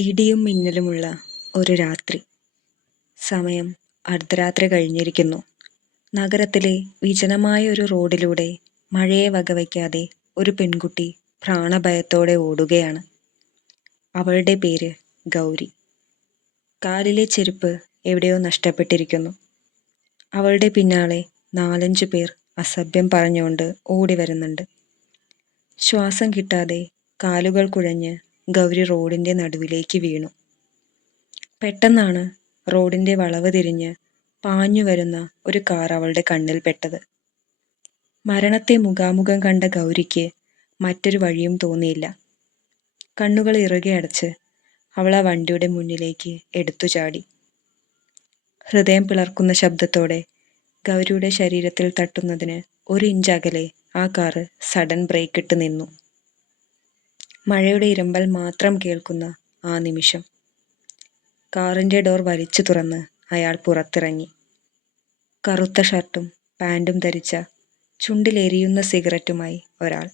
ഇടിയും മിന്നലുമുള്ള ഒരു രാത്രി. സമയം അർദ്ധരാത്രി കഴിഞ്ഞിരിക്കുന്നു. നഗരത്തിലെ വിജനമായ ഒരു റോഡിലൂടെ മഴയെ വകവയ്ക്കാതെ ഒരു പെൺകുട്ടി പ്രാണഭയത്തോടെ ഓടുകയാണ്. അവളുടെ പേര് ഗൗരി. കാലിലെ ചെരുപ്പ് എവിടെയോ നഷ്ടപ്പെട്ടിരിക്കുന്നു. അവളുടെ പിന്നാലെ 4-5 പേർ അസഭ്യം പറഞ്ഞുകൊണ്ട് ഓടി വരുന്നുണ്ട്. ശ്വാസം കിട്ടാതെ കാലുകൾ കുഴഞ്ഞ് ഗൗരി റോഡിന്റെ നടുവിലേക്ക് വീണു. പെട്ടെന്നാണ് റോഡിന്റെ വളവ് തിരിഞ്ഞ് പാഞ്ഞു വരുന്ന ഒരു കാർ അവളുടെ കണ്ണിൽ പെട്ടത്. മരണത്തെ മുഖാമുഖം കണ്ട ഗൗരിക്ക് മറ്റൊരു വഴിയും തോന്നിയില്ല. കണ്ണുകൾ ഇറുകെ അടച്ച് അവൾ ആ വണ്ടിയുടെ മുന്നിലേക്ക് എടുത്തു ചാടി. ഹൃദയം പിളർക്കുന്ന ശബ്ദത്തോടെ ഗൗരിയുടെ ശരീരത്തിൽ തട്ടുന്നതിന് 1 ഇഞ്ച് അകലെ ആ കാറ് സഡൻ ബ്രേക്ക് ഇട്ട് നിന്നു. മഴയുടെ ഇരമ്പൽ മാത്രം കേൾക്കുന്ന ആ നിമിഷം കാറിന്റെ ഡോർ വലിച്ചു തുറന്ന് അയാൾ പുറത്തിറങ്ങി. കറുത്ത ഷർട്ടും പാൻറ്റും ധരിച്ച, ചുണ്ടിലെരിയുന്ന സിഗരറ്റുമായി ഒരാൾ.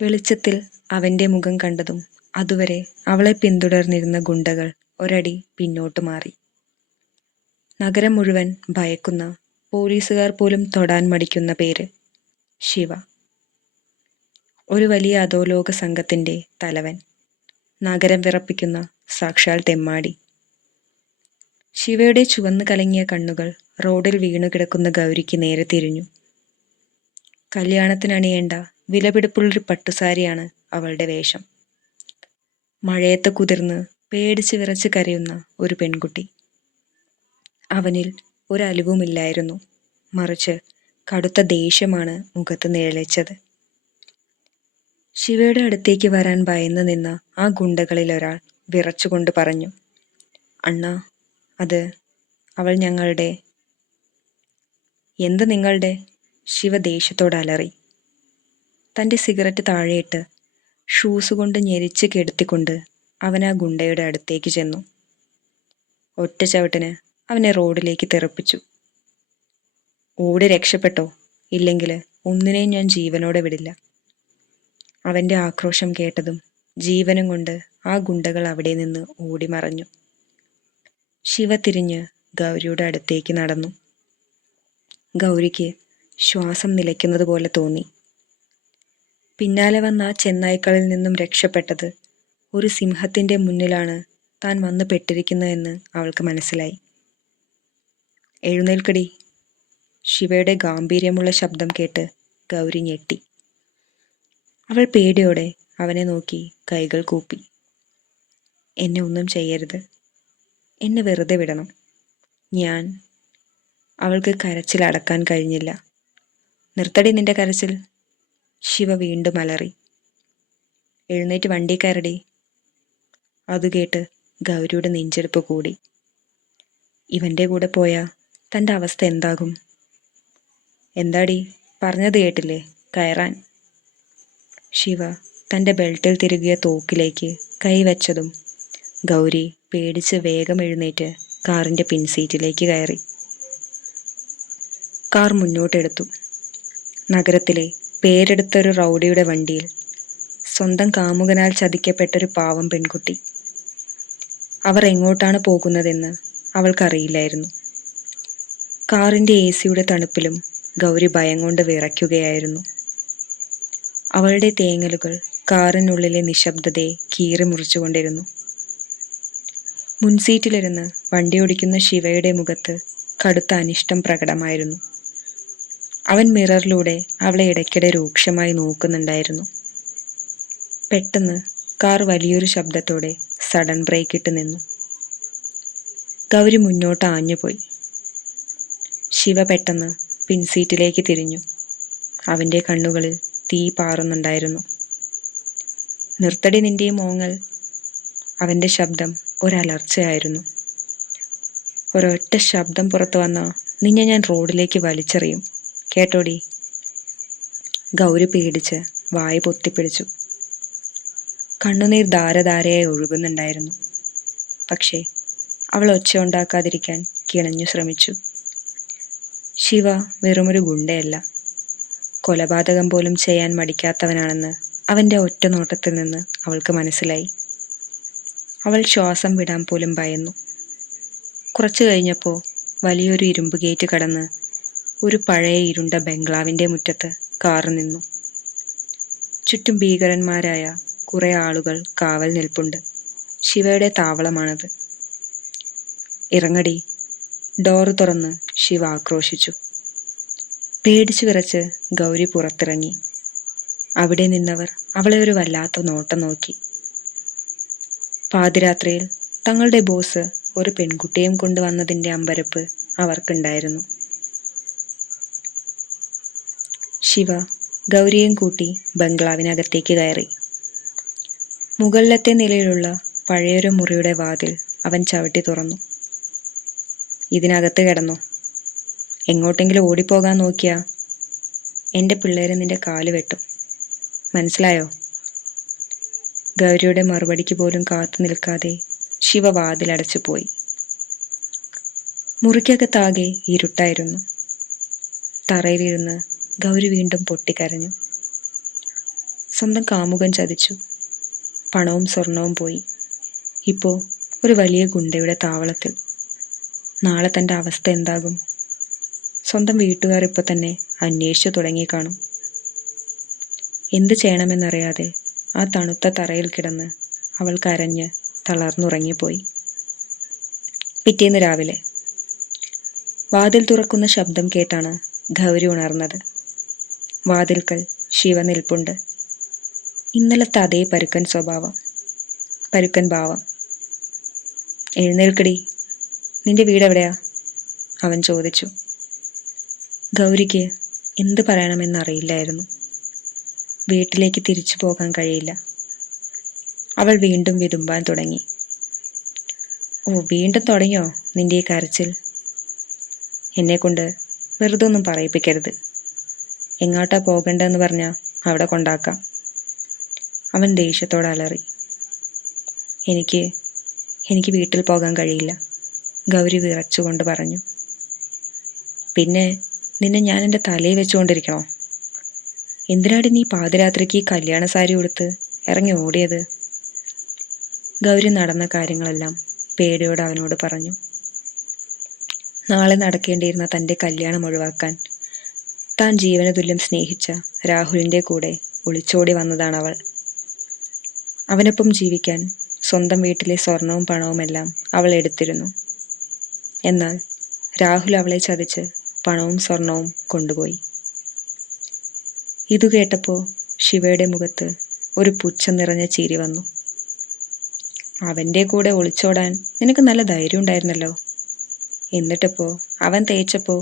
വെളിച്ചത്തിൽ അവന്റെ മുഖം കണ്ടതും അതുവരെ അവളെ പിന്തുടർന്നിരുന്ന ഗുണ്ടകൾ ഒരടി പിന്നോട്ട് മാറി. നഗരം മുഴുവൻ ഭയക്കുന്ന, പോലീസുകാർ പോലും തൊടാൻ മടിക്കുന്ന പേര് ശിവ. ഒരു വലിയ അധോലോക സംഘത്തിന്റെ തലവൻ. നഗരം വിറപ്പിക്കുന്ന സാക്ഷാൽ തെമ്മാടി. ശിവയുടെ ചുവന്നു കലങ്ങിയ കണ്ണുകൾ റോഡിൽ വീണുകിടക്കുന്ന ഗൗരിക്ക് നേരെ തിരിഞ്ഞു. കല്യാണത്തിനണിയേണ്ട വിലപിടിപ്പുള്ളൊരു പട്ടുസാരിയാണ് അവളുടെ വേഷം. മഴയത്ത് കുതിർന്ന് പേടിച്ച് വിറച്ച് കരയുന്ന ഒരു പെൺകുട്ടി. അവനിൽ ഒരലിവുമില്ലായിരുന്നു, മറിച്ച് കടുത്ത ദേഷ്യമാണ് മുഖത്ത് നിഴലിച്ചത്. ശിവയുടെ അടുത്തേക്ക് വരാൻ ഭയന്നു നിന്ന ആ ഗുണ്ടകളിൽ ഒരാൾ വിറച്ചുകൊണ്ട് പറഞ്ഞു, "അണ്ണാ, അത് അവൾ ഞങ്ങളുടെ." "എന്ത് നിങ്ങളുടെ?" ശിവ ദേഷ്യത്തോട് അലറി. തൻ്റെ സിഗരറ്റ് താഴെയിട്ട് ഷൂസ് കൊണ്ട് ഞെരിച്ച് കെടുത്തിക്കൊണ്ട് അവൻ ആ ഗുണ്ടയുടെ അടുത്തേക്ക് ചെന്നു. ഒറ്റ ചവിട്ടിന് അവനെ റോഡിലേക്ക് തെറിപ്പിച്ചു. "ഓടി രക്ഷപ്പെട്ടോ, ഇല്ലെങ്കിൽ ഒന്നിനെയും ഞാൻ ജീവനോടെ വിടില്ല." അവന്റെ ആക്രോശം കേട്ടതും ജീവനും കൊണ്ട് ആ ഗുണ്ടകൾ അവിടെ നിന്ന് ഓടിമറഞ്ഞു. ശിവ തിരിഞ്ഞ് ഗൗരിയുടെ അടുത്തേക്ക് നടന്നു. ഗൗരിക്ക് ശ്വാസം നിലയ്ക്കുന്നത് പോലെ തോന്നി. പിന്നാലെ വന്ന ആ ചെന്നായ്ക്കളിൽ നിന്നും രക്ഷപ്പെട്ടത് ഒരു സിംഹത്തിന്റെ മുന്നിലാണ് താൻ വന്ന് പെട്ടിരിക്കുന്നതെന്ന് അവൾക്ക് മനസ്സിലായി. "എഴുന്നേൽക്കടി." ശിവയുടെ ഗാംഭീര്യമുള്ള ശബ്ദം കേട്ട് ഗൗരി ഞെട്ടി. അവൾ പേടിയോടെ അവനെ നോക്കി കൈകൾ കൂപ്പി. "എന്നെ ഒന്നും ചെയ്യരുത്, എന്നെ വെറുതെ വിടണം. ഞാൻ..." അവൾക്ക് കരച്ചിൽ അടക്കാൻ കഴിഞ്ഞില്ല. "നിർത്തടി നിന്റെ കരച്ചിൽ." ശിവ വീണ്ടും അലറി. "എഴുന്നേറ്റ് വണ്ടി കയറടി." അതുകേട്ട് ഗൗരിയുടെ നെഞ്ചെടുപ്പ് കൂടി. ഇവന്റെ കൂടെ പോയാ തൻ്റെ അവസ്ഥ എന്താകും? "എന്താടി പറഞ്ഞത് കേട്ടില്ലേ, കയറാൻ." ശിവ തൻ്റെ ബെൽറ്റിൽ തിരുകിയ തോക്കിലേക്ക് കൈവച്ചതും ഗൗരി പേടിച്ച് വേഗം എഴുന്നേറ്റ് കാറിൻ്റെ പിൻസീറ്റിലേക്ക് കയറി. കാർ മുന്നോട്ടെടുത്തു. നഗരത്തിലെ പേരെടുത്തൊരു റൗഡിയുടെ വണ്ടിയിൽ സ്വന്തം കാമുകനാൽ ചതിക്കപ്പെട്ടൊരു പാവം പെൺകുട്ടി. അവർ എങ്ങോട്ടാണ് പോകുന്നതെന്ന് അവൾക്കറിയില്ലായിരുന്നു. കാറിൻ്റെ AC-യുടെ തണുപ്പിലും ഗൗരി ഭയം കൊണ്ട് വിറയ്ക്കുകയായിരുന്നു. അവളുടെ തേങ്ങലുകൾ കാറിനുള്ളിലെ നിശബ്ദതയെ കീറി മുറിച്ചുകൊണ്ടിരുന്നു. മുൻസീറ്റിലിരുന്ന് വണ്ടിയോടിക്കുന്ന ശിവയുടെ മുഖത്ത് കടുത്ത അനിഷ്ടം പ്രകടമായിരുന്നു. അവൻ മിററിലൂടെ അവളെ ഇടയ്ക്കിടെ രൂക്ഷമായി നോക്കുന്നുണ്ടായിരുന്നു. പെട്ടെന്ന് കാർ വലിയൊരു ശബ്ദത്തോടെ സഡൻ ബ്രേക്ക് ഇട്ട് നിന്നു. ഗൗരി മുന്നോട്ട് ആഞ്ഞുപോയി. ശിവ പെട്ടെന്ന് പിൻസീറ്റിലേക്ക് തിരിഞ്ഞു. അവൻ്റെ കണ്ണുകളിൽ തീ പാറുന്നുണ്ടായിരുന്നു. "നിർത്തടി നിന്റെ മോങ്ങൽ." അവൻ്റെ ശബ്ദം ഒരലർച്ചയായിരുന്നു. "ഒരൊറ്റ ശബ്ദം പുറത്തു വന്നാ നിന്നെ ഞാൻ റോഡിലേക്ക് വലിച്ചെറിയും, കേട്ടോടി." ഗൗരി പേടിച്ച് വായ പൊത്തിപ്പിടിച്ചു. കണ്ണുനീർ ധാരധാരയായി ഒഴുകുന്നുണ്ടായിരുന്നു. പക്ഷേ അവൾ ഒച്ച ഉണ്ടാക്കാതിരിക്കാൻ കിണഞ്ഞു ശ്രമിച്ചു. ശിവ വെറുമൊരു ഗുണ്ടയല്ല, കൊലപാതകം പോലും ചെയ്യാൻ മടിക്കാത്തവനാണെന്ന് അവൻ്റെ ഒറ്റ നോട്ടത്തിൽ നിന്ന് അവൾക്ക് മനസ്സിലായി. അവൾ ശ്വാസം വിടാൻ പോലും ഭയന്നു. കുറച്ചു കഴിഞ്ഞപ്പോൾ വലിയൊരു ഇരുമ്പ് ഗേറ്റ് കടന്ന് ഒരു പഴയ ഇരുണ്ട ബംഗ്ലാവിൻ്റെ മുറ്റത്ത് കാറ് നിന്നു. ചുറ്റും ഭീകരന്മാരായ കുറെ ആളുകൾ കാവൽ നിൽപ്പുണ്ട്. ശിവയുടെ താവളമാണത്. ഇറങ്ങടി, ഡോറ് തുറന്ന് ശിവ ആക്രോശിച്ചു. പേടിച്ചു വിറച്ച് ഗൗരി പുറത്തിറങ്ങി. അവിടെ നിന്നവർ അവളെ ഒരു വല്ലാത്ത നോട്ടം നോക്കി. പാതിരാത്രിയിൽ തങ്ങളുടെ ബോസ് ഒരു പെൺകുട്ടിയെയും കൊണ്ടുവന്നതിൻ്റെ അമ്പരപ്പ് അവർക്കുണ്ടായിരുന്നു. ശിവ ഗൗരിയെയും കൂട്ടി ബംഗ്ലാവിനകത്തേക്ക് കയറി. മുകളിലത്തെ നിലയിലുള്ള പഴയൊരു മുറിയുടെ വാതിൽ അവൻ ചവിട്ടി തുറന്നു. ഇതിനകത്ത് കിടന്നു. എങ്ങോട്ടെങ്കിലും ഓടിപ്പോകാൻ നോക്കിയാ എൻ്റെ പിള്ളേര് നിന്റെ കാല് വെട്ടും, മനസ്സിലായോ? ഗൗരിയുടെ മറുപടിക്ക് പോലും കാത്തു നിൽക്കാതെ ശിവ വാതിലടച്ചു പോയി. മുറിക്കകത്താകെ ഇരുട്ടായിരുന്നു. തറയിലിരുന്ന് ഗൗരി വീണ്ടും പൊട്ടിക്കരഞ്ഞു. സ്വന്തം കാമുകൻ ചതിച്ചു. പണവും സ്വർണവും പോയി. ഇപ്പോൾ ഒരു വലിയ ഗുണ്ടയുടെ താവളത്തിൽ. നാളെ തൻ്റെ അവസ്ഥ എന്താകും? സ്വന്തം വീട്ടുകാർ ഇപ്പോൾ തന്നെ അന്വേഷിച്ചു തുടങ്ങി കാണും. എന്ത് ചെയ്യണമെന്നറിയാതെ ആ തണുത്ത തറയിൽ കിടന്ന് അവൾ കരഞ്ഞ് തളർന്നുറങ്ങിപ്പോയി. പിറ്റേന്ന് രാവിലെ വാതിൽ തുറക്കുന്ന ശബ്ദം കേട്ടാണ് ഗൗരി ഉണർന്നത്. വാതിൽക്കൽ ശിവ നിൽപ്പുണ്ട്. ഇന്നലത്തെ അതേ പരുക്കൻ ഭാവം. എഴുന്നേൽക്കടി, നിന്റെ വീടെവിടെയാ? അവൻ ചോദിച്ചു. ഗൗരിക്ക് എന്ത് പറയണമെന്നറിയില്ലായിരുന്നു. വീട്ടിലേക്ക് തിരിച്ചു പോകാൻ കഴിയില്ല. അവൾ വീണ്ടും വിതുമ്പാൻ തുടങ്ങി. ഓ, വീണ്ടും തുടങ്ങിയോ നിന്റെ ഈ കരച്ചിൽ? എന്നെക്കൊണ്ട് വെറുതെ ഒന്നും പറയിപ്പിക്കരുത്. എങ്ങോട്ടാ പോകണ്ടെന്ന് പറഞ്ഞാൽ അവിടെ കൊണ്ടാക്കാം. അവൻ ദേഷ്യത്തോടെ അലറി. എനിക്ക് വീട്ടിൽ പോകാൻ കഴിയില്ല, ഗൗരി വിറച്ചുകൊണ്ട് പറഞ്ഞു. പിന്നെ നിന്നെ ഞാൻ എൻ്റെ തലയിൽ വെച്ചുകൊണ്ടിരിക്കണോ? എന്തിനാടി നീ പാതിരാത്രിക്ക് കല്യാണ സാരി ഉടുത്ത് ഇറങ്ങി ഓടിയത്? ഗൗരി നടന്ന കാര്യങ്ങളെല്ലാം പേടിയോട് അവനോട് പറഞ്ഞു. നാളെ നടക്കേണ്ടിയിരുന്ന തൻ്റെ കല്യാണം ഒഴിവാക്കാൻ താൻ ജീവന തുല്യം സ്നേഹിച്ച രാഹുലിൻ്റെ കൂടെ ഒളിച്ചോടി വന്നതാണ് അവൾ. അവനൊപ്പം ജീവിക്കാൻ സ്വന്തം വീട്ടിലെ സ്വർണവും പണവുമെല്ലാം അവൾ എടുത്തിരുന്നു. എന്നാൽ രാഹുൽ അവളെ ചതിച്ച് പണവും സ്വർണവും കൊണ്ടുപോയി. ഇതു കേട്ടപ്പോൾ ശിവയുടെ മുഖത്ത് ഒരു പുച്ഛം നിറഞ്ഞ ചിരി വന്നു. അവൻ്റെ കൂടെ ഒളിച്ചോടാൻ നിനക്ക് നല്ല ധൈര്യം ഉണ്ടായിരുന്നല്ലോ. എന്നിട്ടിപ്പോൾ അവൻ തേച്ചപ്പോൾ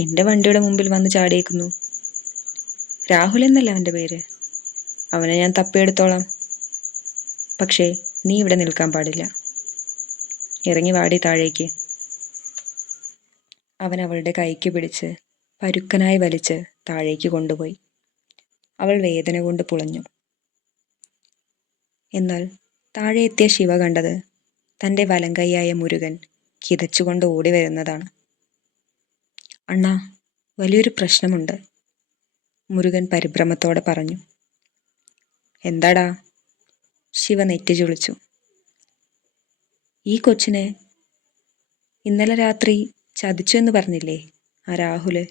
എൻ്റെ വണ്ടിയുടെ മുമ്പിൽ വന്ന് ചാടിയേക്കുന്നു. രാഹുൽ എന്നല്ല അവൻ്റെ പേര്. അവനെ ഞാൻ തപ്പിയെടുത്തോളാം. പക്ഷേ നീ ഇവിടെ നിൽക്കാൻ പാടില്ല. ഇറങ്ങി വാടി താഴേക്ക്. അവൻ അവളുടെ കൈക്ക് പിടിച്ച് പരുക്കനായി വലിച്ച് താഴേക്ക് കൊണ്ടുപോയി. അവൾ വേദന കൊണ്ട് പുളഞ്ഞു. എന്നാൽ താഴെ എത്തിയ ശിവ കണ്ടത് തൻ്റെ വലങ്കൈയായ മുരുകൻ കിതച്ചുകൊണ്ട് ഓടി വരുന്നതാണ്. അണ്ണാ, വലിയൊരു പ്രശ്നമുണ്ട്, മുരുകൻ പരിഭ്രമത്തോടെ പറഞ്ഞു. എന്താടാ? ശിവ നെറ്റി ചുളിച്ചു. ഈ കൊച്ചിനെ ഇന്നലെ രാത്രി ചതിച്ചു എന്ന് പറഞ്ഞില്ലേ ആ രാഹുല്?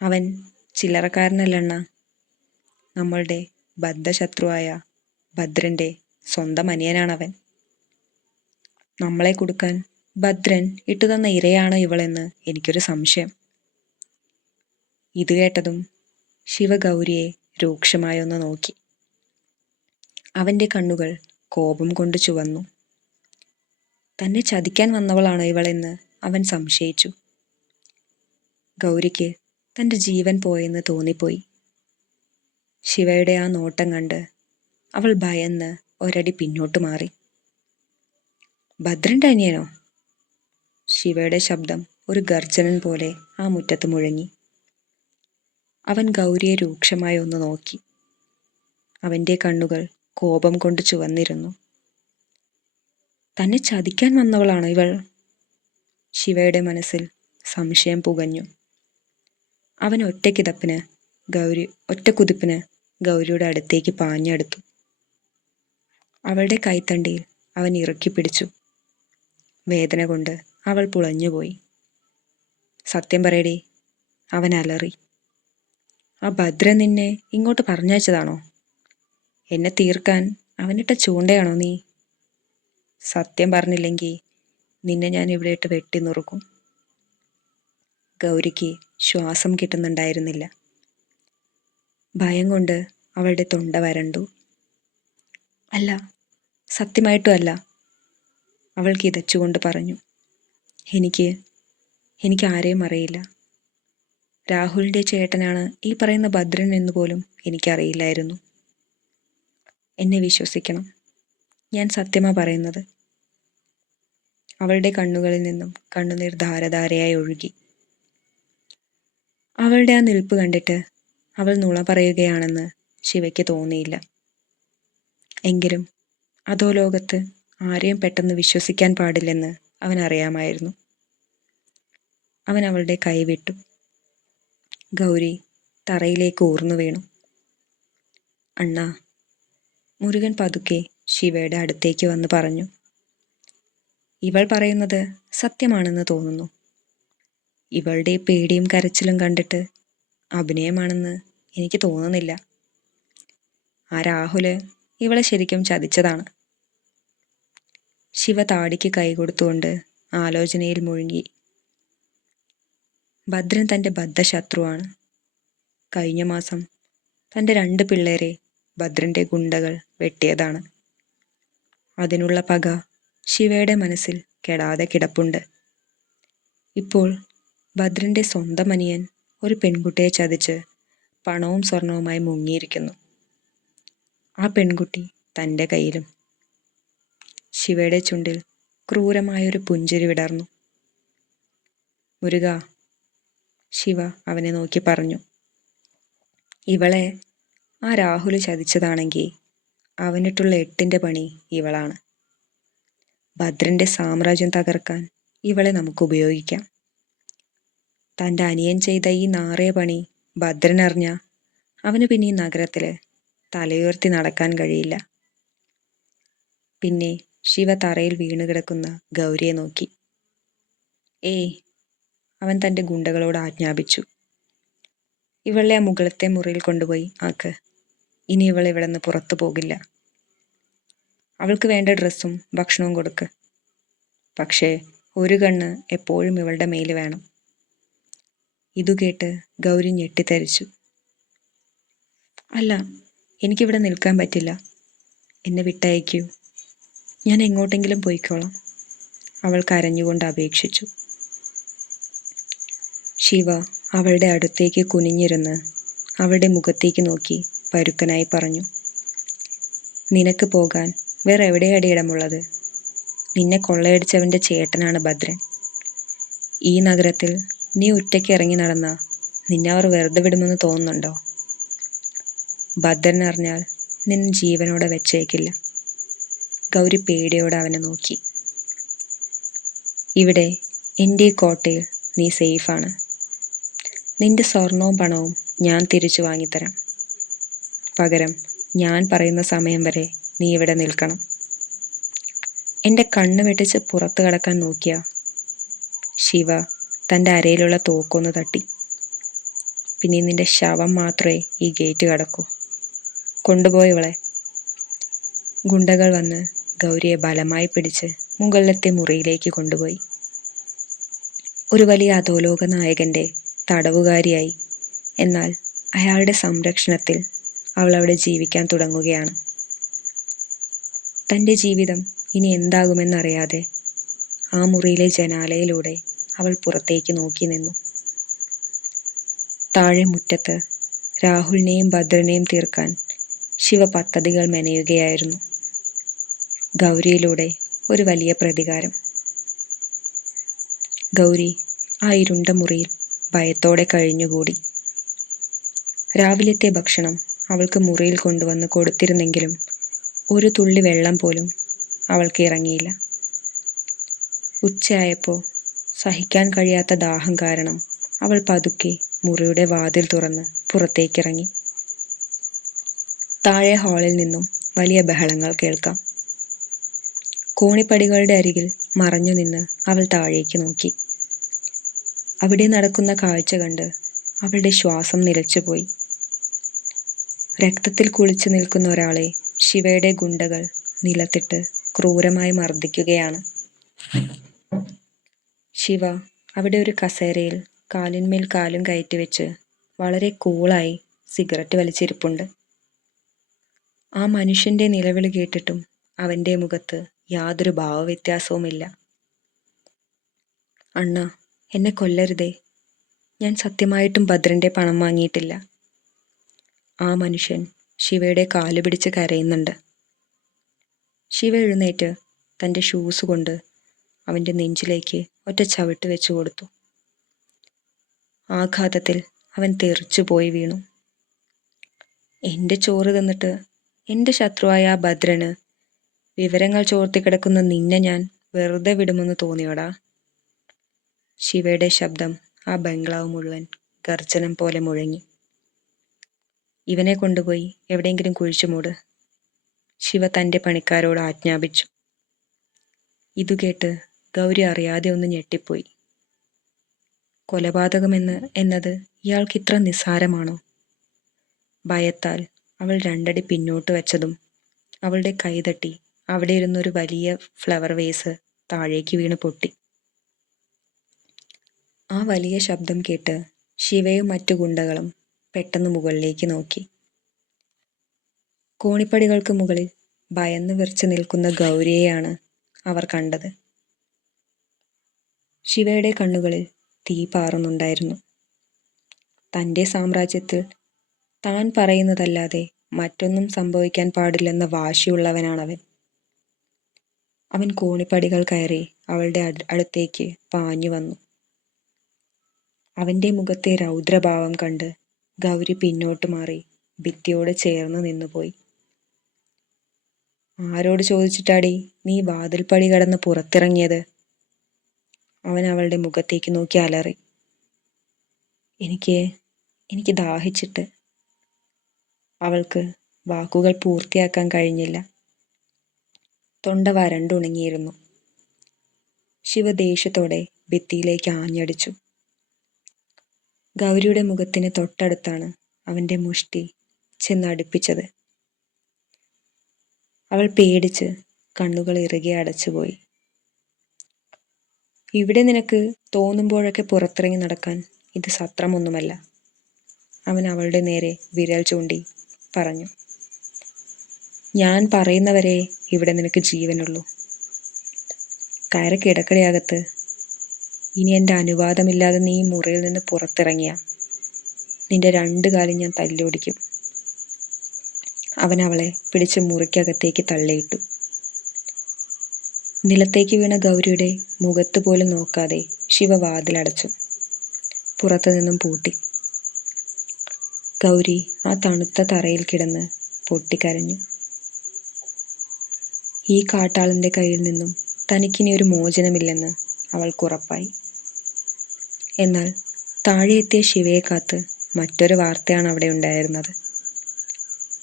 അവൻ ചില്ലറക്കാരനല്ലണ്ണ. നമ്മളുടെ ബദ്ധശത്രുവായ ഭദ്രൻ്റെ സ്വന്തം അനിയനാണവൻ. നമ്മളെ കൊടുക്കാൻ ഭദ്രൻ ഇട്ടുതന്ന ഇരയാണ് ഇവളെന്ന് എനിക്കൊരു സംശയം. ഇത് കേട്ടതും ശിവ ഗൗരിയെ രൂക്ഷമായൊന്ന് നോക്കി. അവൻ്റെ കണ്ണുകൾ കോപം കൊണ്ട് ചുവന്നു. തന്നെ ചതിക്കാൻ വന്നവളാണ് ഇവളെന്ന് അവൻ സംശയിച്ചു. ഗൗരിക്ക് തൻ്റെ ജീവൻ പോയെന്ന് തോന്നിപ്പോയി. ശിവയുടെ ആ നോട്ടം കണ്ട് അവൾ ഭയന്ന് ഒരടി പിന്നോട്ട് മാറി. ഭദ്രൻ്റെ അനിയനോ? ശിവയുടെ ശബ്ദം ഒരു ഗർജനൻ പോലെ ആ മുറ്റത്ത് മുഴങ്ങി. അവൻ ഗൗരിയെ രൂക്ഷമായി ഒന്ന് നോക്കി. അവൻ്റെ കണ്ണുകൾ കോപം കൊണ്ട് ചുവന്നിരുന്നു. തന്നെ ചതിക്കാൻ വന്നവളാണ് ഇവൾ. ശിവയുടെ മനസ്സിൽ സംശയം പുകഞ്ഞു. അവൻ ഒറ്റക്കുതിപ്പിന് ഗൗരിയുടെ അടുത്തേക്ക് പാഞ്ഞെടുത്തു. അവളുടെ കൈത്തണ്ടിയിൽ അവൻ ഇറുക്കി പിടിച്ചു. വേദന കൊണ്ട് അവൾ പുളഞ്ഞുപോയി. സത്യം പറയടി, അവൻ അലറി. ആ ഭദ്രൻ നിന്നെ ഇങ്ങോട്ട് പറഞ്ഞയച്ചതാണോ? എന്നെ തീർക്കാൻ അവനിട്ട ചൂണ്ടയാണോ നീ? സത്യം പറഞ്ഞില്ലെങ്കിൽ നിന്നെ ഞാൻ ഇവിടെ ഇട്ട് വെട്ടി നുറുക്കും. ഗൗരിക്ക് ശ്വാസം കിട്ടുന്നുണ്ടായിരുന്നില്ല. ഭയം കൊണ്ട് അവളുടെ തൊണ്ട വരണ്ടു. അല്ല, സത്യമായിട്ടും അല്ല, അവൾ കിതച്ചുകൊണ്ട് പറഞ്ഞു. എനിക്ക് ആരെയും അറിയില്ല. രാഹുലിൻ്റെ ചേട്ടനാണ് ഈ പറയുന്ന ഭദ്രൻ എന്ന് പോലും എനിക്കറിയില്ലായിരുന്നു. എന്നെ വിശ്വസിക്കണം, ഞാൻ സത്യമാ പറയുന്നത്. അവളുടെ കണ്ണുകളിൽ നിന്നും കണ്ണുനീർ ധാരധാരയായി ഒഴുകി. അവളുടെ ആ നിൽപ്പ് കണ്ടിട്ട് അവൾ നുണ പറയുകയാണെന്ന് ശിവയ്ക്ക് തോന്നിയില്ല. എങ്കിലും അധോലോകത്ത് ആരെയും പെട്ടെന്ന് വിശ്വസിക്കാൻ പാടില്ലെന്ന് അവനറിയാമായിരുന്നു. അവൻ അവളുടെ കൈ വിട്ടു. ഗൗരി തറയിലേക്ക് ഊർന്നു വീണു. അണ്ണാ, മുരുകൻ പതുക്കെ ശിവയുടെ അടുത്തേക്ക് വന്ന് പറഞ്ഞു. ഇവൾ പറയുന്നത് സത്യമാണെന്ന് തോന്നുന്നു. ഇവളുടെ പേടിയും കരച്ചിലും കണ്ടിട്ട് അഭിനയമാണെന്ന് എനിക്ക് തോന്നുന്നില്ല. ആ രാഹുല് ഇവളെ ശരിക്കും ചതിച്ചതാണ്. ശിവ താടിക്ക് കൈ കൊടുത്തുകൊണ്ട് ആലോചനയിൽ മുഴുകി. ഭദ്രൻ തൻ്റെ ബദ്ധശത്രുവാണ്. കഴിഞ്ഞ മാസം തൻ്റെ 2 പിള്ളേരെ ഭദ്രൻ്റെ ഗുണ്ടകൾ വെട്ടിയതാണ്. അതിനുള്ള പക ശിവയുടെ മനസ്സിൽ കെടാതെ കിടപ്പുണ്ട്. ഇപ്പോൾ ഭദ്രൻ്റെ സ്വന്തം അനിയൻ ഒരു പെൺകുട്ടിയെ ചതിച്ച് പണവും സ്വർണവുമായി മുങ്ങിയിരിക്കുന്നു. ആ പെൺകുട്ടി തൻ്റെ കയ്യിലും. ശിവയുടെ ചുണ്ടിൽ ക്രൂരമായൊരു പുഞ്ചിരി വിടർന്നു. മുരുക, ശിവ അവനെ നോക്കി പറഞ്ഞു. ഇവളെ ആ രാഹുൽ ചതിച്ചതാണെങ്കിൽ അവനിട്ടുള്ള 8ൻ്റെ പണി ഇവളാണ്. ഭദ്രൻ്റെ സാമ്രാജ്യം തകർക്കാൻ ഇവളെ നമുക്ക് ഉപയോഗിക്കാം. തൻ്റെ അനിയൻ ചെയ്ത ഈ നാറിയ പണി ഭദ്രൻ അറിഞ്ഞ അവന് പിന്നെ ഈ നഗരത്തിൽ തലയുയർത്തി നടക്കാൻ കഴിയില്ല. പിന്നെ ശിവ തറയിൽ വീണ് കിടക്കുന്ന ഗൗരിയെ നോക്കി. ഏയ്, അവൻ തൻ്റെ ഗുണ്ടകളോട് ആജ്ഞാപിച്ചു. ഇവളെ ആ മുകളത്തെ മുറിയിൽ കൊണ്ടുപോയി ആക്ക്. ഇനി ഇവൾ ഇവിടെ നിന്ന് പുറത്തു പോകില്ല. അവൾക്ക് വേണ്ട ഡ്രസ്സും ഭക്ഷണവും കൊടുക്ക്. പക്ഷേ ഒരു കണ്ണ് എപ്പോഴും ഇവളുടെ മേൽ വേണം. ഇതു കേട്ട് ഗൗരി ഞെട്ടിത്തരിച്ചു. അല്ല, എനിക്കിവിടെ നിൽക്കാൻ പറ്റില്ല. എന്നെ വിട്ടയക്കൂ. ഞാൻ എങ്ങോട്ടെങ്കിലും പോയിക്കോളാം, അവൾ കരഞ്ഞുകൊണ്ട് അപേക്ഷിച്ചു. ശിവ അവളുടെ അടുത്തേക്ക് കുനിഞ്ഞിരുന്ന് അവളുടെ മുഖത്തേക്ക് നോക്കി പരുക്കനായി പറഞ്ഞു. നിനക്ക് പോകാൻ വേറെ എവിടെയാടി ഇടമുള്ളത്? നിന്നെ കൊള്ളയടിച്ചവൻ്റെ ചേട്ടനാണ് ഭദ്രൻ. ഈ നഗരത്തിൽ നീ ഒറ്റയ്ക്ക് ഇറങ്ങി നടന്ന നിന്നെ അവർ വെറുതെ വിടുമെന്ന് തോന്നുന്നുണ്ടോ? ഭദ്രൻ അറിഞ്ഞാൽ നിന്നെ ജീവനോടെ വെച്ചേക്കില്ല. ഗൗരി പേടിയോടെ അവനെ നോക്കി. ഇവിടെ എൻ്റെ ഈ കോട്ടയിൽ നീ സേഫാണ്. നിന്റെ സ്വർണവും പണവും ഞാൻ തിരിച്ചു വാങ്ങിത്തരാം. പകരം ഞാൻ പറയുന്ന സമയം വരെ നീ ഇവിടെ നിൽക്കണം. എൻ്റെ കണ്ണ് വെട്ടിച്ച് പുറത്തു കടക്കാൻ നോക്കിയ ശിവ തൻ്റെ അരയിലുള്ള തോക്കൊന്ന് തട്ടി. പിന്നെ നിന്റെ ശവം മാത്രമേ ഈ ഗേറ്റ് കടക്കൂ. കൊണ്ടുപോയവളെ. ഗുണ്ടകൾ വന്ന് ഗൗരിയെ ബലമായി പിടിച്ച് മുകളിലത്തെ മുറിയിലേക്ക് കൊണ്ടുപോയി. ഒരു വലിയ അധോലോക നായകൻ്റെ തടവുകാരിയായി, എന്നാൽ അയാളുടെ സംരക്ഷണത്തിൽ അവൾ അവിടെ ജീവിക്കാൻ തുടങ്ങുകയാണ്. തൻ്റെ ജീവിതം ഇനി എന്താകുമെന്നറിയാതെ ആ മുറിയിലെ ജനാലയിലൂടെ അവൾ പുറത്തേക്ക് നോക്കി നിന്നു. താഴെ മുറ്റത്ത് രാഹുലിനെയും ഭദ്രനെയും തീർക്കാൻ ശിവ പദ്ധതികൾ മെനയുകയായിരുന്നു. ഗൗരിയിലൂടെ ഒരു വലിയ പ്രതികാരം. ഗൗരി ആ ഇരുണ്ട മുറിയിൽ ഭയത്തോടെ കഴിഞ്ഞുകൂടി. രാവിലത്തെ ഭക്ഷണം അവൾക്ക് മുറിയിൽ കൊണ്ടുവന്ന് കൊടുത്തിരുന്നെങ്കിലും ഒരു തുള്ളി വെള്ളം പോലും അവൾക്ക് ഇറങ്ങിയില്ല. ഉച്ചയായപ്പോൾ സഹിക്കാൻ കഴിയാത്ത ദാഹം കാരണം അവൾ പതുക്കെ മുറിയുടെ വാതിൽ തുറന്ന് പുറത്തേക്കിറങ്ങി. താഴെ ഹാളിൽ നിന്നും വലിയ ബഹളങ്ങൾ കേൾക്കാം. കോണിപ്പടികളുടെ അരികിൽ മറഞ്ഞു നിന്ന് അവൾ താഴേക്ക് നോക്കി. അവിടെ നടക്കുന്ന കാഴ്ച കണ്ട് അവളുടെ ശ്വാസം നിലച്ചുപോയി. രക്തത്തിൽ കുളിച്ചു നിൽക്കുന്ന ഒരാളെ ശിവയുടെ ഗുണ്ടകൾ നിലത്തിട്ട് ക്രൂരമായി മർദ്ദിക്കുകയാണ്. ശിവ അവിടെ ഒരു കസേരയിൽ കാലിന്മേൽ കാലും കയറ്റിവെച്ച് വളരെ കൂളായി സിഗരറ്റ് വലിച്ചിരിപ്പുണ്ട്. ആ മനുഷ്യന്റെ നിലവിളി കേട്ടിട്ടും അവന്റെ മുഖത്ത് യാതൊരു ഭാവവ്യത്യാസവുമില്ല. അണ്ണ, എന്നെ കൊല്ലരുതേ. ഞാൻ സത്യമായിട്ടും ഭദ്രന്റെ പണം വാങ്ങിയിട്ടില്ല. ആ മനുഷ്യൻ ശിവയുടെ കാല് പിടിച്ച് കരയുന്നുണ്ട്. ശിവ എഴുന്നേറ്റ് തൻ്റെ ഷൂസ് കൊണ്ട് അവൻ്റെ നെഞ്ചിലേക്ക് ഒറ്റ ചവിട്ട് വെച്ചു കൊടുത്തു. ആഘാതത്തിൽ അവൻ തെറിച്ചു പോയി വീണു. എൻ്റെ ചോറ് തിന്നിട്ട് എൻ്റെ ശത്രുവായ ആ ഭദ്രന് വിവരങ്ങൾ ചോർത്തിക്കിടക്കുന്ന നിന്നെ ഞാൻ വെറുതെ വിടുമെന്ന് തോന്നിയോടാ? ശിവയുടെ ശബ്ദം ആ ബംഗ്ലാവ് മുഴുവൻ ഗർജനം പോലെ മുഴങ്ങി. ഇവനെ കൊണ്ടുപോയി എവിടെയെങ്കിലും കുഴിച്ചുമൂട്, ശിവ തൻ്റെ പണിക്കാരോട് ആജ്ഞാപിച്ചു. ഇതുകേട്ട് ഗൗരി അറിയാതെ ഒന്ന് ഞെട്ടിപ്പോയി. എന്നത് ഇയാൾക്ക് ഇത്ര നിസ്സാരമാണോ? ഭയത്താൽ അവൾ രണ്ടടി പിന്നോട്ട് വെച്ചതും അവളുടെ കൈതട്ടി അവിടെ ഇരുന്നൊരു വലിയ ഫ്ലവർ വേസ് താഴേക്ക് വീണ് പൊട്ടി. ആ വലിയ ശബ്ദം കേട്ട് ശിവയും മറ്റു ഗുണ്ടകളും പെട്ടെന്ന് മുകളിലേക്ക് നോക്കി. കോണിപ്പടികൾക്ക് മുകളിൽ ഭയന്ന് വിറച്ച് നിൽക്കുന്ന ഗൗരിയെയാണ് അവർ കണ്ടത്. ശിവയുടെ കണ്ണുകളിൽ തീ പാറുന്നുണ്ടായിരുന്നു. തൻ്റെ സാമ്രാജ്യത്തിൽ താൻ പറയുന്നതല്ലാതെ മറ്റൊന്നും സംഭവിക്കാൻ പാടില്ലെന്ന വാശിയുള്ളവനാണവൻ. അവൻ കോണിപ്പടികൾ കയറി അവളുടെ അടുത്തേക്ക് പാഞ്ഞു വന്നു. അവൻ്റെ മുഖത്തെ രൗദ്രഭാവം കണ്ട് ഗൗരി പിന്നോട്ട് മാറി ഭിത്തിയോട് ചേർന്ന് നിന്നുപോയി. ആരോട് ചോദിച്ചിട്ടാടി നീ വാതിൽപ്പടി കടന്ന് പുറത്തിറങ്ങിയത്? അവൻ അവളുടെ മുഖത്തേക്ക് നോക്കി അലറി. എനിക്ക് ദാഹിച്ചിട്ട്. അവൾക്ക് വാക്കുകൾ പൂർത്തിയാക്കാൻ കഴിഞ്ഞില്ല. തൊണ്ട വരണ്ടുണങ്ങിയിരുന്നു. ശിവ ദേഷ്യത്തോടെ ഭിത്തിയിലേക്ക് ആഞ്ഞടിച്ചു. ഗൗരിയുടെ മുഖത്തിന് തൊട്ടടുത്താണ് അവൻ്റെ മുഷ്ടി ചെന്നടുപ്പിച്ചത്. അവൾ പേടിച്ച് കണ്ണുകൾ ഇറുകെ അടച്ചുപോയി. ഇവിടെ നിനക്ക് തോന്നുമ്പോഴൊക്കെ പുറത്തിറങ്ങി നടക്കാൻ ഇത് സത്രമൊന്നുമല്ല, അവൻ അവളുടെ നേരെ വിരൽ ചൂണ്ടി പറഞ്ഞു. ഞാൻ പറയുന്നവരെ ഇവിടെ നിനക്ക് ജീവനുള്ളൂ. കയറി കിടക്കടയകത്ത്. ഇനി എൻ്റെ അനുവാദമില്ലാതെ നീ മുറിയിൽ നിന്ന് പുറത്തിറങ്ങിയ നിന്റെ 2 കാലും ഞാൻ തല്ലോടിക്കും. അവൻ അവളെ പിടിച്ച് മുറിക്കകത്തേക്ക് തള്ളിയിട്ടു. നിലത്തേക്ക് വീണ ഗൗരിയുടെ മുഖത്ത് പോലും നോക്കാതെ ശിവ വാതിലടച്ചു. പുറത്തു നിന്നും പൂട്ടി. ഗൗരി ആ തണുത്ത തറയിൽ കിടന്ന് പൊട്ടിക്കരഞ്ഞു. ഈ കാട്ടാളൻ്റെ കയ്യിൽ നിന്നും തനിക്കിനി ഒരു മോചനമില്ലെന്ന് അവൾക്കുറപ്പായി. എന്നാൽ താഴെ എത്തിയ ശിവയെ കാത്ത് മറ്റൊരു വാർത്തയാണ് അവിടെ ഉണ്ടായിരുന്നത്.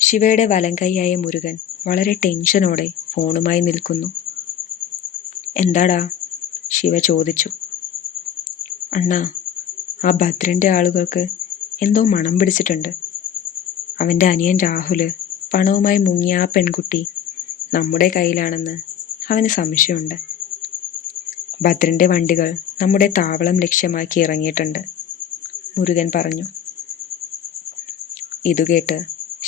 ശിവയുടെ വലം കൈയായ മുരുകൻ വളരെ ടെൻഷനോടെ ഫോണുമായി നിൽക്കുന്നു. എന്താടാ? ശിവ ചോദിച്ചു. അണ്ണാ, ആ ഭദ്രൻ്റെ ആളുകൾക്ക് എന്തോ മണം പിടിച്ചിട്ടുണ്ട്. അവൻ്റെ അനിയൻ രാഹുല് പണവുമായി മുങ്ങിയ ആ പെൺകുട്ടി നമ്മുടെ കയ്യിലാണെന്ന് അവന് സംശയമുണ്ട്. ഭദ്രൻ്റെ വണ്ടികൾ നമ്മുടെ താവളം ലക്ഷ്യമാക്കി ഇറങ്ങിയിട്ടുണ്ട്, മുരുകൻ പറഞ്ഞു. ഇതുകേട്ട്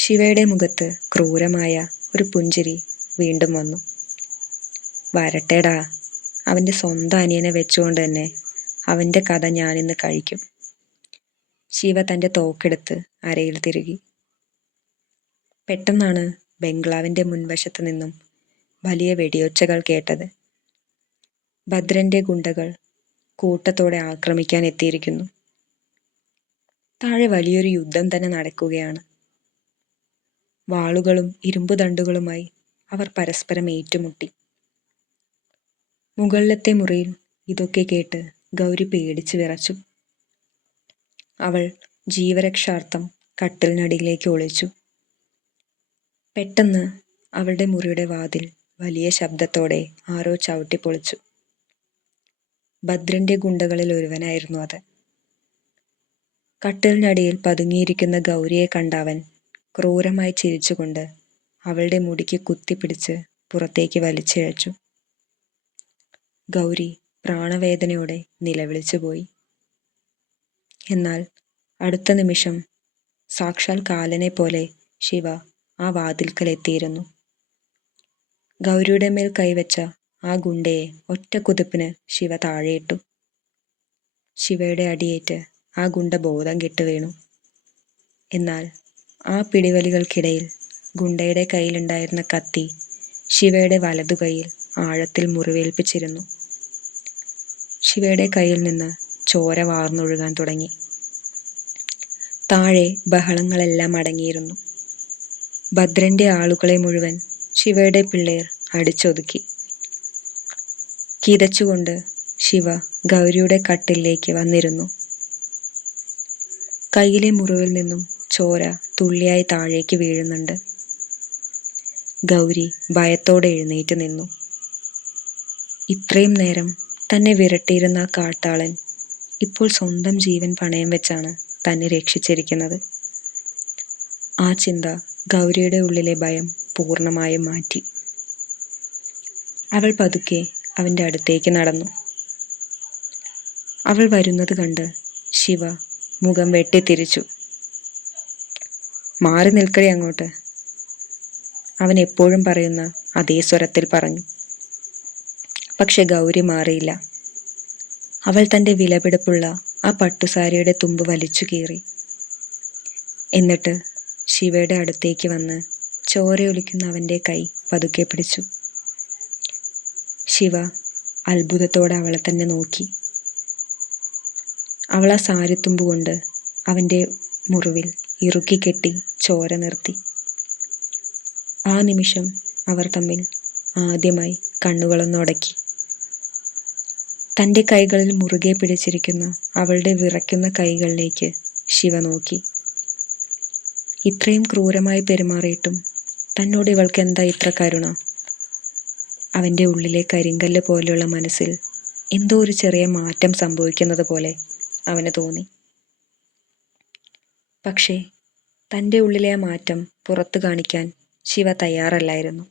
ശിവയുടെ മുഖത്ത് ക്രൂരമായ ഒരു പുഞ്ചിരി വീണ്ടും വന്നു. വരട്ടെടാ, അവൻ്റെ സ്വന്തം അനിയനെ വെച്ചുകൊണ്ട് തന്നെ അവൻ്റെ കഥ ഞാനിന്ന് കഴിക്കും. ശിവ തൻ്റെ തോക്കെടുത്ത് അരയിൽ തിരുകി. പെട്ടെന്നാണ് ബംഗ്ലാവിൻ്റെ മുൻവശത്ത് നിന്നും വലിയ വെടിയൊച്ചകൾ കേട്ടത്. ഭദ്രൻ്റെ ഗുണ്ടകൾ കൂട്ടത്തോടെ ആക്രമിക്കാൻ എത്തിയിരിക്കുന്നു. താഴെ വലിയൊരു യുദ്ധം തന്നെ നടക്കുകയാണ്. വാളുകളും ഇരുമ്പു ദണ്ടുകളുമായി അവർ പരസ്പരം ഏറ്റുമുട്ടി. മുകളിലത്തെ മുറിയിൽ ഇതൊക്കെ കേട്ട് ഗൗരി പേടിച്ചു വിറച്ചു. അവൾ ജീവരക്ഷാർത്ഥം കട്ടിലിനടിയിലേക്ക് ഒളിച്ചു. പെട്ടെന്ന് അവളുടെ മുറിയുടെ വാതിൽ വലിയ ശബ്ദത്തോടെ ആരോ ചവിട്ടിപ്പൊളിച്ചു. ഭദ്രന്റെ ഗുണ്ടകളിൽ ഒരുവനായിരുന്നു അത്. കട്ടിലിനടിയിൽ പതുങ്ങിയിരിക്കുന്ന ഗൗരിയെ കണ്ട അവൻ ക്രൂരമായി ചിരിച്ചുകൊണ്ട് അവളുടെ മുടിക്ക് കുത്തിപ്പിടിച്ച് പുറത്തേക്ക് വലിച്ചിഴച്ചു. ഗൗരി പ്രാണവേദനയോടെ നിലവിളിച്ചുപോയി. എന്നാൽ അടുത്ത നിമിഷം സാക്ഷാൽ കാലനെ പോലെ ശിവ ആ വാതിൽക്കലെത്തിയിരുന്നു. ഗൗരിയുടെ മേൽ കൈവച്ച ആ ഗുണ്ടയെ ഒറ്റ കുതിപ്പിന് ശിവ താഴെയിട്ടു. ശിവയുടെ അടിയേറ്റ് ആ ഗുണ്ട ബോധം കെട്ടു വീണു. എന്നാൽ ആ പിടിവലികൾക്കിടയിൽ ഗുണ്ടയുടെ കയ്യിലുണ്ടായിരുന്ന കത്തി ശിവയുടെ വലതു കൈയിൽ ആഴത്തിൽ മുറിവേൽപ്പിച്ചിരുന്നു. ശിവയുടെ കയ്യിൽ നിന്ന് ചോര വാർന്നൊഴുകാൻ തുടങ്ങി. താഴെ ബഹളങ്ങളെല്ലാം അടങ്ങിയിരുന്നു. ഭദ്രന്റെ ആളുകളെ മുഴുവൻ ശിവയുടെ പിള്ളേർ അടിച്ചൊതുക്കി. കിതച്ചുകൊണ്ട് ശിവ ഗൗരിയുടെ കട്ടിലേക്ക് വന്നിരുന്നു. കയ്യിലെ മുറിവിൽ നിന്നും ചോര തുള്ളിയായി താഴേക്ക് വീഴുന്നുണ്ട്. ഗൗരി ഭയത്തോടെ എഴുന്നേറ്റ് നിന്നു. ഇത്രയും നേരം തന്നെ വിരട്ടിയിരുന്ന ആ കാട്ടാളൻ ഇപ്പോൾ സ്വന്തം ജീവൻ പണയം വെച്ചാണ് തന്നെ രക്ഷിച്ചിരിക്കുന്നത്. ആ ചിന്ത ഗൗരിയുടെ ഉള്ളിലെ ഭയം പൂർണ്ണമായും മാറ്റി. അവൾ പതുക്കെ അവൻ്റെ അടുത്തേക്ക് നടന്നു. അവൾ വരുന്നത് കണ്ട് ശിവ മുഖം വെട്ടിത്തിരിച്ചു. മാറി നിൽക്കടി അങ്ങോട്ട്, അവൻ എപ്പോഴും പറയുന്ന അതേ സ്വരത്തിൽ പറഞ്ഞു. പക്ഷെ ഗൗരി മാറിയില്ല. അവൾ തൻ്റെ വിലപിടിപ്പുള്ള ആ പട്ടുസാരിയുടെ തുമ്പ് വലിച്ചു കീറി. എന്നിട്ട് ശിവയുടെ അടുത്തേക്ക് വന്ന് ചോരയൊലിക്കുന്ന അവൻ്റെ കൈ പതുക്കെ പിടിച്ചു. ശിവ അത്ഭുതത്തോടെ അവളെ തന്നെ നോക്കി. അവൾ ആ സാരിത്തുമ്പ് കൊണ്ട് അവൻ്റെ മുറിവിൽ ഇറുക്കിക്കെട്ടി ചോര നിർത്തി. ആ നിമിഷം അവർ തമ്മിൽ ആദ്യമായി കണ്ണുകളൊന്നുടക്കി. തൻ്റെ കൈകളിൽ മുറുകെ പിടിച്ചിരിക്കുന്ന അവളുടെ വിറയ്ക്കുന്ന കൈകളിലേക്ക് ശിവ നോക്കി. ഇത്രയും ക്രൂരമായി പെരുമാറിയിട്ടും തന്നോട് ഇവൾക്ക് എന്താ ഇത്ര കരുണ? അവൻ്റെ ഉള്ളിലെ കരിങ്കല്ല് പോലെയുള്ള മനസ്സിൽ എന്തോ ഒരു ചെറിയ മാറ്റം സംഭവിക്കുന്നത് പോലെ അവന് തോന്നി. പക്ഷേ തൻ്റെ ഉള്ളിലെ ആ മാറ്റം പുറത്തു കാണിക്കാൻ ശിവ തയ്യാറല്ലായിരുന്നു.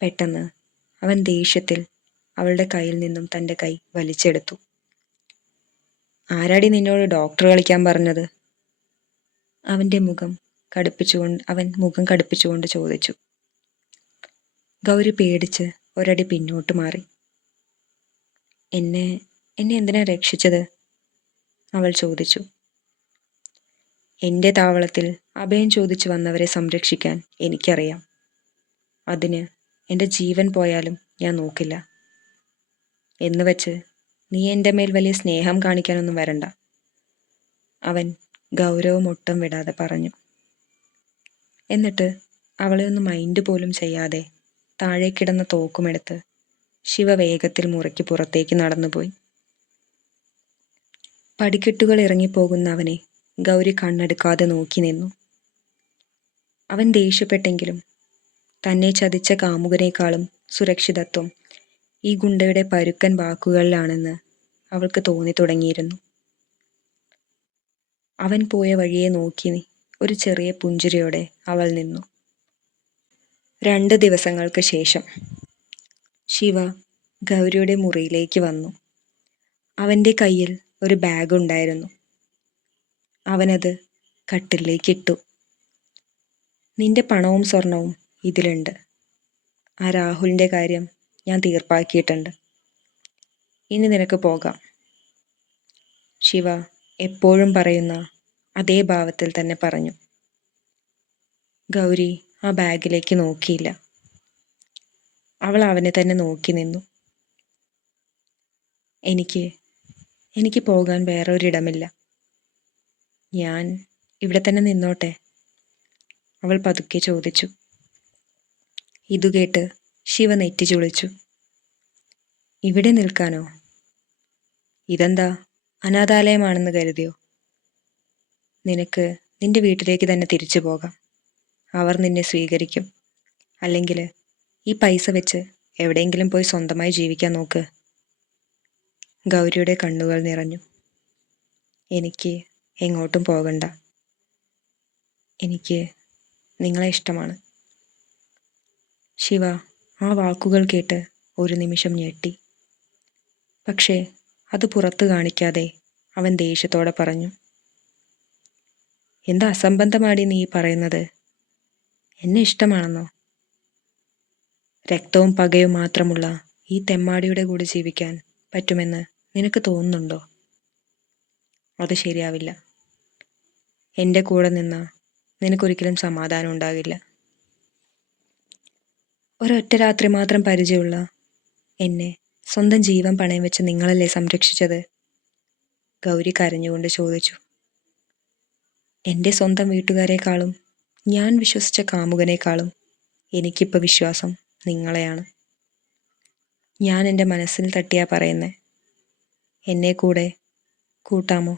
പെട്ടെന്ന് അവൻ ദേഷ്യത്തിൽ അവളുടെ കയ്യിൽ നിന്നും തൻ്റെ കൈ വലിച്ചെടുത്തു. ആരാടി നിന്നോട് ഡോക്ടർ കളിക്കാൻ പറഞ്ഞത്? അവൻ മുഖം കടുപ്പിച്ചുകൊണ്ട് ചോദിച്ചു. ഗൗരി പേടിച്ച് ഒരടി പിന്നോട്ട് മാറി. എന്നെ എന്തിനാ രക്ഷിച്ചത്? അവൾ ചോദിച്ചു. എൻ്റെ താവളത്തിൽ അഭയം ചോദിച്ചു വന്നവരെ സംരക്ഷിക്കാൻ എനിക്കറിയാം. അതിന് എൻ്റെ ജീവൻ പോയാലും ഞാൻ നോക്കില്ല. എന്ന് വെച്ച് നീ എൻ്റെ മേൽ വലിയ സ്നേഹം കാണിക്കാനൊന്നും വരണ്ട, അവൻ ഗൗരവം ഒട്ടും വിടാതെ പറഞ്ഞു. എന്നിട്ട് അവളെ ഒന്ന് മൈൻഡ് പോലും ചെയ്യാതെ താഴേക്കിടന്ന തോക്കുമെടുത്ത് ശിവ വേഗത്തിൽ മുറിക്ക് പുറത്തേക്ക് നടന്നുപോയി. പടിക്കെട്ടുകൾ ഇറങ്ങിപ്പോകുന്ന അവനെ ഗൗരി കണ്ണെടുക്കാതെ നോക്കി നിന്നു. അവൻ ദേഷ്യപ്പെട്ടെങ്കിലും തന്നെ ചതിച്ച കാമുകനേക്കാളും സുരക്ഷിതത്വം ഈ ഗുണ്ടയുടെ പരുക്കൻ വാക്കുകളിലാണെന്ന് അവൾക്ക് തോന്നി തുടങ്ങിയിരുന്നു. അവൻ പോയ വഴിയെ നോക്കി ഒരു ചെറിയ പുഞ്ചിരിയോടെ അവൾ നിന്നു. 2 ദിവസങ്ങൾക്ക് ശേഷം ശിവ ഗൗരിയുടെ മുറിയിലേക്ക് വന്നു. അവൻ്റെ കയ്യിൽ ഒരു ബാഗ് ഉണ്ടായിരുന്നു. അവനത് കട്ടിലേക്കിട്ടു. നിന്റെ പണവും സ്വർണവും ഇതിലുണ്ട്. ആ രാഹുലിൻ്റെ കാര്യം ഞാൻ തീർപ്പാക്കിയിട്ടുണ്ട്. ഇനി നിനക്ക് പോകാം. ശിവ എപ്പോഴും പറയുന്ന അതേ ഭാവത്തിൽ തന്നെ പറഞ്ഞു. ഗൗരി ആ ബാഗിലേക്ക് നോക്കിയില്ല. അവൾ അവനെ തന്നെ നോക്കി നിന്നു. എനിക്ക് പോകാൻ വേറെ ഒരിടമില്ല. ഞാൻ ഇവിടെ തന്നെ നിന്നോട്ടെ? അവൾ പതുക്കെ ചോദിച്ചു. ഇതുകേട്ട് ശിവ നെറ്റി ചുളിച്ചു. ഇവിടെ നിൽക്കാനോ? ഇതെന്താ അനാഥാലയമാണെന്ന് കരുതിയോ? നിനക്ക് നിന്റെ വീട്ടിലേക്ക് തന്നെ തിരിച്ചു പോകാം. അവർ നിന്നെ സ്വീകരിക്കും. അല്ലെങ്കിൽ ഈ പൈസ വെച്ച് എവിടെയെങ്കിലും പോയി സ്വന്തമായി ജീവിക്കാൻ നോക്ക്. ഗൗരിയുടെ കണ്ണുകൾ നിറഞ്ഞു. എനിക്ക് എങ്ങോട്ടും പോകണ്ട. എനിക്ക് നിങ്ങളെ ഇഷ്ടമാണ്. ശിവ ആ വാക്കുകൾ കേട്ട് ഒരു നിമിഷം ഞെട്ടി. പക്ഷേ അത് പുറത്തു കാണിക്കാതെ അവൻ ദേഷ്യത്തോടെ പറഞ്ഞു, എന്താ അസംബന്ധമാടി നീ പറയുന്നത്? എന്നെ ഇഷ്ടമാണെന്നോ? രക്തവും പകയും മാത്രമുള്ള ഈ തെമ്മാടിയുടെ കൂടെ ജീവിക്കാൻ പറ്റുമെന്ന് നിനക്ക് തോന്നുന്നുണ്ടോ? അത് ശരിയാവില്ല. എൻ്റെ കൂടെ നിന്നാ നിനക്കൊരിക്കലും സമാധാനം ഉണ്ടാകില്ല. ഒരൊറ്റ രാത്രി മാത്രം പരിചയമുള്ള എന്നെ സ്വന്തം ജീവൻ പണയം വെച്ച് നിങ്ങളല്ലേ സംരക്ഷിച്ചത്? ഗൗരി കരഞ്ഞുകൊണ്ട് ചോദിച്ചു. എൻ്റെ സ്വന്തം വീട്ടുകാരെക്കാളും ഞാൻ വിശ്വസിച്ച കാമുകനേക്കാളും എനിക്കിപ്പോൾ വിശ്വാസം നിങ്ങളെയാണ്. ഞാൻ എൻ്റെ മനസ്സിൽ തട്ടിയാ പറയുന്നേ. എന്നെ കൂടെ കൂട്ടാമോ?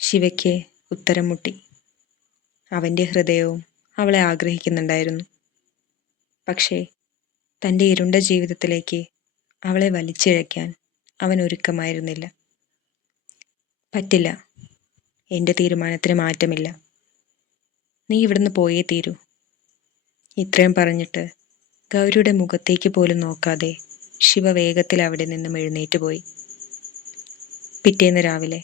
ശിവയ്ക്ക് ഉത്തരം മുട്ടി. അവൻ്റെ ഹൃദയവും അവളെ ആഗ്രഹിക്കുന്നുണ്ടായിരുന്നു. പക്ഷേ തൻ്റെ ഇരുണ്ട ജീവിതത്തിലേക്ക് അവളെ വലിച്ചിഴയ്ക്കാൻ അവൻ ഒരുക്കമായിരുന്നില്ല. പറ്റില്ല. എൻ്റെ തീരുമാനത്തിന് മാറ്റമില്ല. നീ ഇവിടുന്ന് പോയേ തീരൂ. ഇത്രയും പറഞ്ഞിട്ട് ഗൗരിയുടെ മുഖത്തേക്ക് പോലും നോക്കാതെ ശിവ വേഗത്തിൽ അവിടെ നിന്നും എഴുന്നേറ്റ് പോയി. പിറ്റേന്ന് രാവിലെ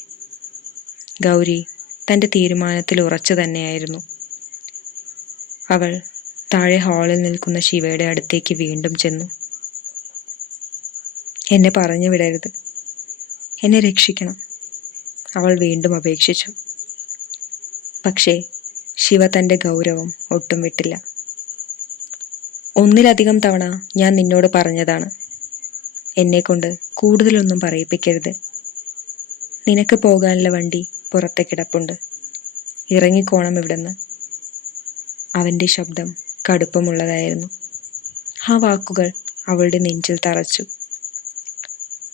ഗൗരി തൻ്റെ തീരുമാനത്തിൽ ഉറച്ചു തന്നെയായിരുന്നു. അവൾ താഴെ ഹാളിൽ നിൽക്കുന്ന ശിവയുടെ അടുത്തേക്ക് വീണ്ടും ചെന്നു. എന്നെ പറഞ്ഞു വിടരുത്, എന്നെ രക്ഷിക്കണം, അവൾ വീണ്ടും അപേക്ഷിച്ചു. പക്ഷേ ശിവ തൻ്റെ ഗൗരവം ഒട്ടും വിട്ടില്ല. ഒന്നിലധികം തവണ ഞാൻ നിന്നോട് പറഞ്ഞതാണ്, എന്നെക്കൊണ്ട് കൂടുതലൊന്നും പറയിപ്പിക്കരുത്. നിനക്ക് പോകാനുള്ള വണ്ടി പുറത്തെ കിടപ്പുണ്ട്, ഇറങ്ങിക്കോണം ഇവിടുന്ന്. അവൻ്റെ ശബ്ദം കടുപ്പമുള്ളതായിരുന്നു. ആ വാക്കുകൾ അവളുടെ നെഞ്ചിൽ തറച്ചു.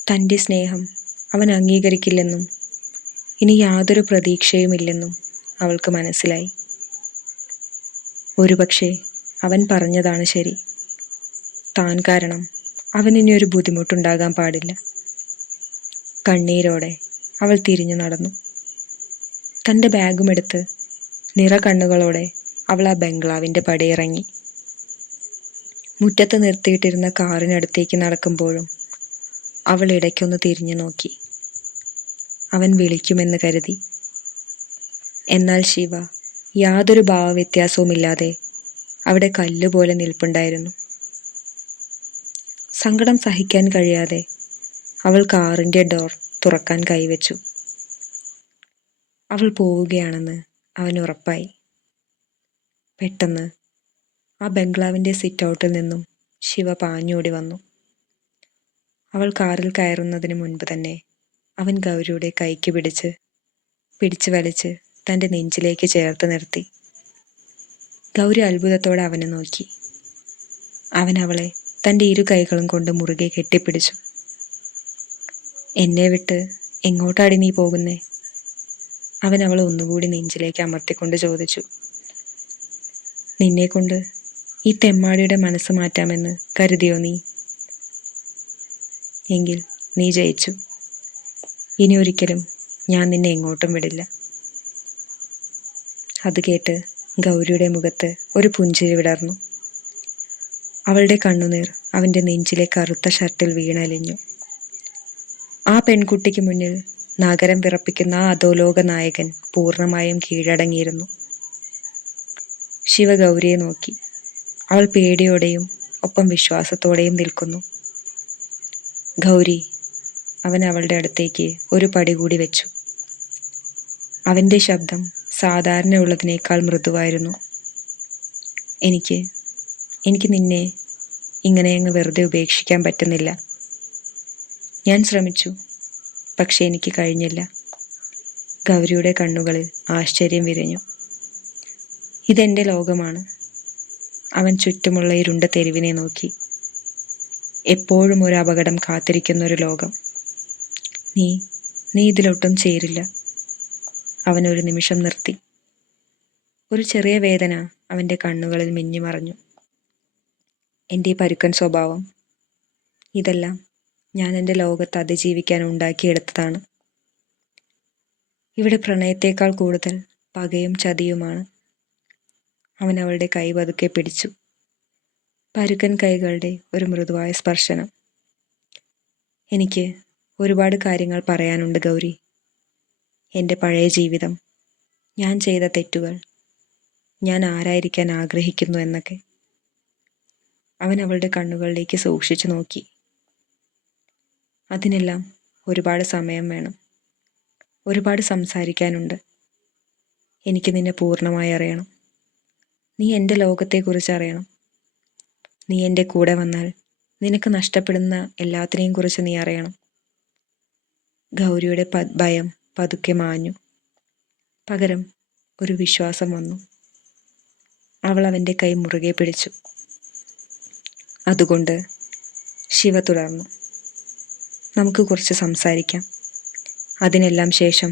തൻ്റെ സ്നേഹം അവൻ അംഗീകരിക്കില്ലെന്നും ഇനി യാതൊരു പ്രതീക്ഷയുമില്ലെന്നും അവൾക്ക് മനസ്സിലായി. ഒരുപക്ഷെ അവൻ പറഞ്ഞതാണ് ശരി. താൻ കാരണം അവനിനി ഒരു ബുദ്ധിമുട്ടുണ്ടാകാൻ പാടില്ല. കണ്ണീരോടെ അവൾ തിരിഞ്ഞു നടന്നു. തൻ്റെ ബാഗുമെടുത്ത് നിറകണ്ണുകളോടെ അവൾ ആ ബംഗ്ലാവിൻ്റെ പടിയിറങ്ങി. മുറ്റത്ത് നിർത്തിയിട്ടിരുന്ന കാറിനടുത്തേക്ക് നടക്കുമ്പോഴും അവൾ ഇടയ്ക്കൊന്ന് തിരിഞ്ഞു നോക്കി. അവൻ വിളിക്കുമെന്ന് കരുതി. എന്നാൽ ശിവ യാതൊരു ഭാവവ്യത്യാസവുമില്ലാതെ അവിടെ കല്ലുപോലെ നിൽപ്പുണ്ടായിരുന്നു. സങ്കടം സഹിക്കാൻ കഴിയാതെ അവൾ കാറിൻ്റെ ഡോർ തുറക്കാൻ കൈവച്ചു. അവൾ പോവുകയാണെന്ന് അവന് ഉറപ്പായി. പെട്ടെന്ന് ആ ബംഗ്ലാവിൻ്റെ സിറ്റ് ഔട്ടിൽ നിന്നും ശിവ പാഞ്ഞോടി വന്നു. അവൾ കാറിൽ കയറുന്നതിന് മുൻപ് തന്നെ അവൻ ഗൗരിയുടെ കൈക്ക് പിടിച്ചു വലിച്ച് തൻ്റെ നെഞ്ചിലേക്ക് ചേർത്ത് നിർത്തി. ഗൗരി അത്ഭുതത്തോടെ അവനെ നോക്കി. അവൻ അവളെ തൻ്റെ ഇരു കൈകളും കൊണ്ട് മുറുകെ കെട്ടിപ്പിടിച്ചു. എന്നെ വിട്ട് എങ്ങോട്ടാടി നീ പോകുന്നേ? അവൻ അവളെ ഒന്നുകൂടി നെഞ്ചിലേക്ക് അമർത്തിക്കൊണ്ട് ചോദിച്ചു. നിന്നെക്കൊണ്ട് ഈ തെമ്മാടിയുടെ മനസ്സ് മാറ്റാമെന്ന് കരുതിയോ നീ? എങ്കിൽ നീ ജയിച്ചു. ഇനി ഒരിക്കലും ഞാൻ നിന്നെ എങ്ങോട്ടും വിടില്ല. അത് കേട്ട് ഗൗരിയുടെ മുഖത്ത് ഒരു പുഞ്ചിരി വിടർന്നു. അവളുടെ കണ്ണുനീർ അവൻ്റെ നെഞ്ചിലെ കറുത്ത ഷർട്ടിൽ വീണലിഞ്ഞു. ആ പെൺകുട്ടിക്ക് മുന്നിൽ നഗരം വിറപ്പിക്കുന്ന ആ അധോലോക നായകൻ പൂർണ്ണമായും കീഴടങ്ങിയിരുന്നു. ശിവ ഗൗരിയെ നോക്കി. അവൾ പേടിയോടെയും ഒപ്പം വിശ്വാസത്തോടെയും നിൽക്കുന്നു. ഗൗരി, അവൻ അവളുടെ അടുത്തേക്ക് ഒരു പടി കൂടി വെച്ചു. അവൻ്റെ ശബ്ദം സാധാരണയുള്ളതിനേക്കാൾ മൃദുവായിരുന്നു. എനിക്ക് നിന്നെ ഇങ്ങനെ അങ്ങ് വെറുതെ ഉപേക്ഷിക്കാൻ പറ്റുന്നില്ല. ഞാൻ ശ്രമിച്ചു, പക്ഷെ എനിക്ക് കഴിഞ്ഞില്ല. ഗൗരിയുടെ കണ്ണുകളിൽ ആശ്ചര്യം വിരിഞ്ഞു. ഇതെൻ്റെ ലോകമാണ്. അവൻ ചുറ്റുമുള്ള ഇരുണ്ട തെരുവിനെ നോക്കി. എപ്പോഴും ഒരു അപകടം കാത്തിരിക്കുന്നൊരു ലോകം. നീ ഇതിലൊട്ടും ചേരില്ല. അവനൊരു നിമിഷം നിർത്തി. ഒരു ചെറിയ വേദന അവൻ്റെ കണ്ണുകളിൽ മിന്നിമറഞ്ഞു. എൻ്റെ ഈ പരുക്കൻ സ്വഭാവം, ഇതെല്ലാം ഞാൻ എൻ്റെ ലോകത്ത് അതിജീവിക്കാൻ ഉണ്ടാക്കിയെടുത്തതാണ്. ഇവിടെ പ്രണയത്തേക്കാൾ കൂടുതൽ പകയും ചതിയുമാണ്. അവൻ അവളുടെ കൈ പതുക്കെ പിടിച്ചു. പരുക്കൻ കൈകളുടെ ഒരു മൃദുവായ സ്പർശനം. എനിക്ക് ഒരുപാട് കാര്യങ്ങൾ പറയാനുണ്ട് ഗൗരി. എൻ്റെ പഴയ ജീവിതം, ഞാൻ ചെയ്ത തെറ്റുകൾ, ഞാൻ ആരായിരിക്കാൻ ആഗ്രഹിക്കുന്നു എന്നൊക്കെ. അവൻ അവളുടെ കണ്ണുകളിലേക്ക് സൂക്ഷിച്ചു നോക്കി. അതിനെല്ലാം ഒരുപാട് സമയം വേണം. ഒരുപാട് സംസാരിക്കാനുണ്ട്. എനിക്ക് നിന്നെ പൂർണ്ണമായി അറിയണം. നീ എൻ്റെ ലോകത്തെക്കുറിച്ച് അറിയണം. നീ എൻ്റെ കൂടെ വന്നാൽ നിനക്ക് നഷ്ടപ്പെടുന്ന എല്ലാത്തിനെയും കുറിച്ച് നീ അറിയണം. ഗൗരിയുടെ ഭയം പതുക്കെ മാഞ്ഞു. പകരം ഒരു വിശ്വാസം വന്നു. അവൾ അവൻ്റെ കൈ മുറുകെ പിടിച്ചു. അതുകൊണ്ട് ശിവ തുടർന്നു. നമുക്ക് കുറച്ച് സംസാരിക്കാം. അതിനെല്ലാം ശേഷം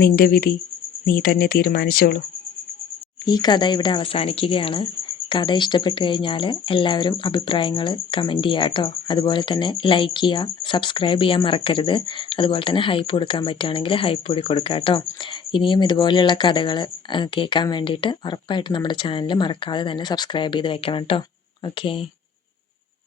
നിന്റെ വിധി നീ തന്നെ തീരുമാനിച്ചോളൂ. ഈ കഥ ഇവിടെ അവസാനിക്കുകയാണ്. കഥ ഇഷ്ടപ്പെട്ടു കഴിഞ്ഞാൽ എല്ലാവരും അഭിപ്രായങ്ങൾ കമൻറ്റ് ചെയ്യുക കേട്ടോ. അതുപോലെ തന്നെ ലൈക്ക് ചെയ്യുക, സബ്സ്ക്രൈബ് ചെയ്യാൻ മറക്കരുത്. അതുപോലെ തന്നെ ഹൈപ്പ് കൊടുക്കാൻ പറ്റുകയാണെങ്കിൽ ഹൈപ്പ് കൂടി കൊടുക്കുക കേട്ടോ. ഇനിയും ഇതുപോലെയുള്ള കഥകൾ കേൾക്കാൻ വേണ്ടിയിട്ട് ഉറപ്പായിട്ടും നമ്മുടെ ചാനൽ മറക്കാതെ തന്നെ സബ്സ്ക്രൈബ് ചെയ്ത് വെക്കണം കേട്ടോ. ഓക്കേ.